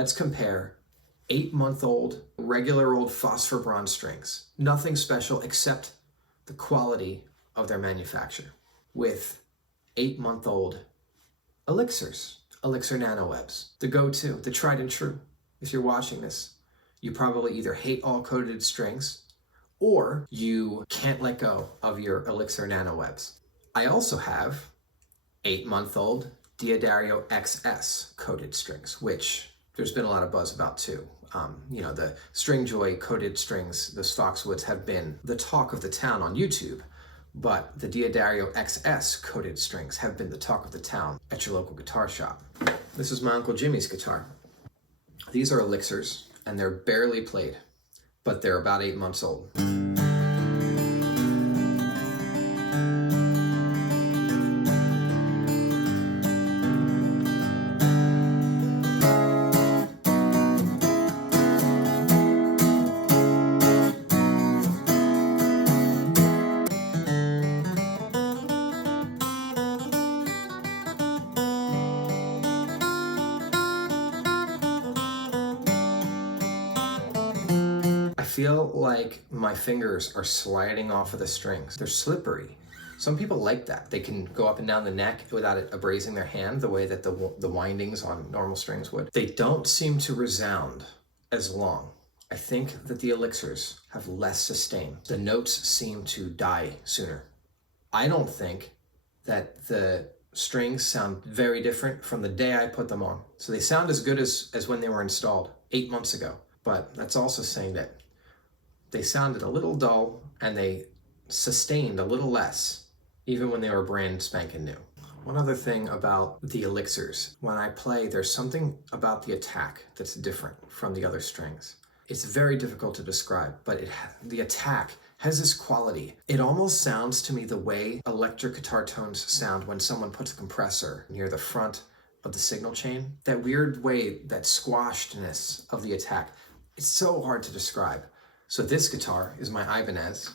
Let's compare 8-month-old, regular old phosphor bronze strings, nothing special except the quality of their manufacture, with 8-month-old Elixirs, Elixir Nanowebs, the go-to, the tried and true. If you're watching this, you probably either hate all coated strings or you can't let go of your Elixir Nanowebs. I also have 8-month-old Diodario XS coated strings, which there's been a lot of buzz about too. The Stringjoy coated strings, the Foxwoods, have been the talk of the town on YouTube, but the Diodario XS coated strings have been the talk of the town at your local guitar shop. This is my Uncle Jimmy's guitar. These are Elixirs, and they're barely played, but they're about 8 months old. I feel like my fingers are sliding off of the strings. They're slippery. Some people like that. They can go up and down the neck without it abrasing their hand the way that the windings on normal strings would. They don't seem to resound as long. I think that the Elixirs have less sustain. The notes seem to die sooner. I don't think that the strings sound very different from the day I put them on. So they sound as good as when they were installed 8 months ago. But that's also saying that they sounded a little dull and they sustained a little less, even when they were brand spanking new. One other thing about the Elixirs, when I play, there's something about the attack that's different from the other strings. It's very difficult to describe, but the attack has this quality. It almost sounds to me the way electric guitar tones sound when someone puts a compressor near the front of the signal chain. That weird way, that squashedness of the attack. It's so hard to describe. So this guitar is my Ibanez.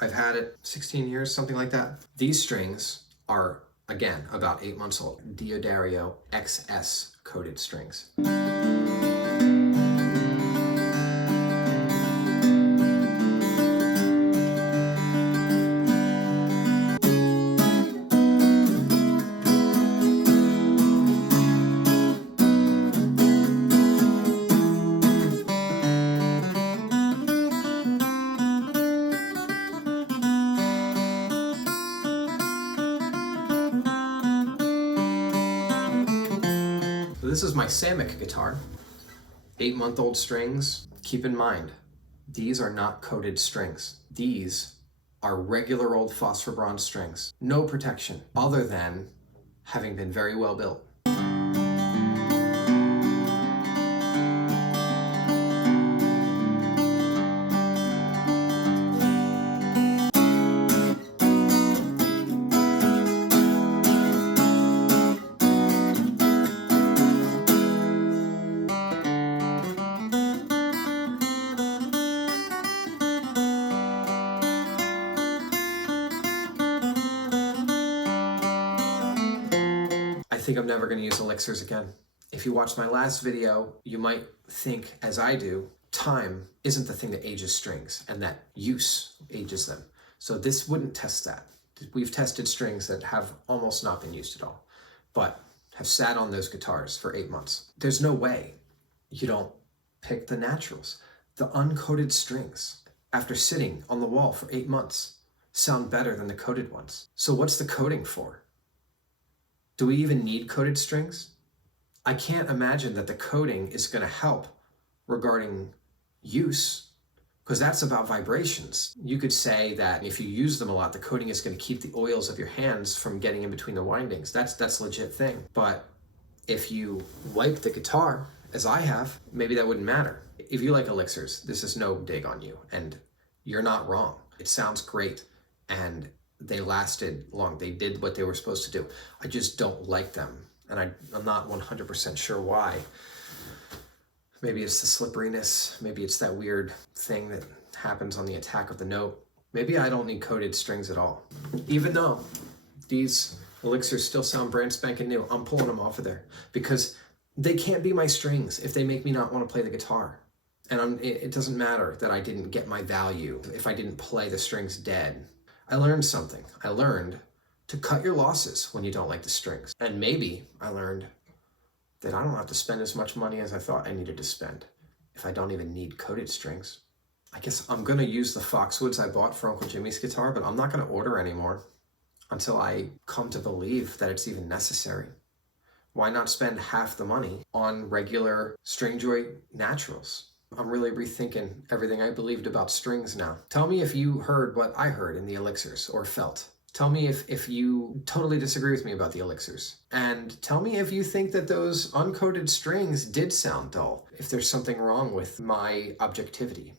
I've had it 16 years, something like that. These strings are, again, about 8 months old. Diodario XS coated strings. This is my Samick guitar, 8-month-old strings. Keep in mind, these are not coated strings. These are regular old phosphor bronze strings. No protection other than having been very well built. I think I'm never going to use Elixirs again. If you watched my last video, you might think, as I do, time isn't the thing that ages strings and that use ages them. So this wouldn't test that. We've tested strings that have almost not been used at all, but have sat on those guitars for 8 months. There's no way you don't pick the Naturals. The uncoated strings, after sitting on the wall for 8 months, sound better than the coated ones. So what's the coating for? Do we even need coated strings? I can't imagine that the coating is going to help regarding use, because that's about vibrations. You could say that if you use them a lot, the coating is going to keep the oils of your hands from getting in between the windings. That's a legit thing. But if you wipe the guitar, as I have, maybe that wouldn't matter. If you like Elixirs, this is no dig on you, and you're not wrong. It sounds great, and they lasted long. They did what they were supposed to do. I just don't like them, and I'm not 100% sure why. Maybe it's the slipperiness. Maybe it's that weird thing that happens on the attack of the note. Maybe I don't need coated strings at all. Even though these Elixirs still sound brand spanking new, I'm pulling them off of there because they can't be my strings if they make me not want to play the guitar. And it doesn't matter that I didn't get my value if I didn't play the strings dead. I learned something. I learned to cut your losses when you don't like the strings. And maybe I learned that I don't have to spend as much money as I thought I needed to spend if I don't even need coated strings. I guess I'm gonna use the Foxwoods I bought for Uncle Jimmy's guitar, but I'm not gonna order anymore until I come to believe that it's even necessary. Why not spend half the money on regular Stringjoy Naturals? I'm really rethinking everything I believed about strings now. Tell me if you heard what I heard in the Elixirs or felt. Tell me if you totally disagree with me about the Elixirs. And tell me if you think that those uncoated strings did sound dull, if there's something wrong with my objectivity.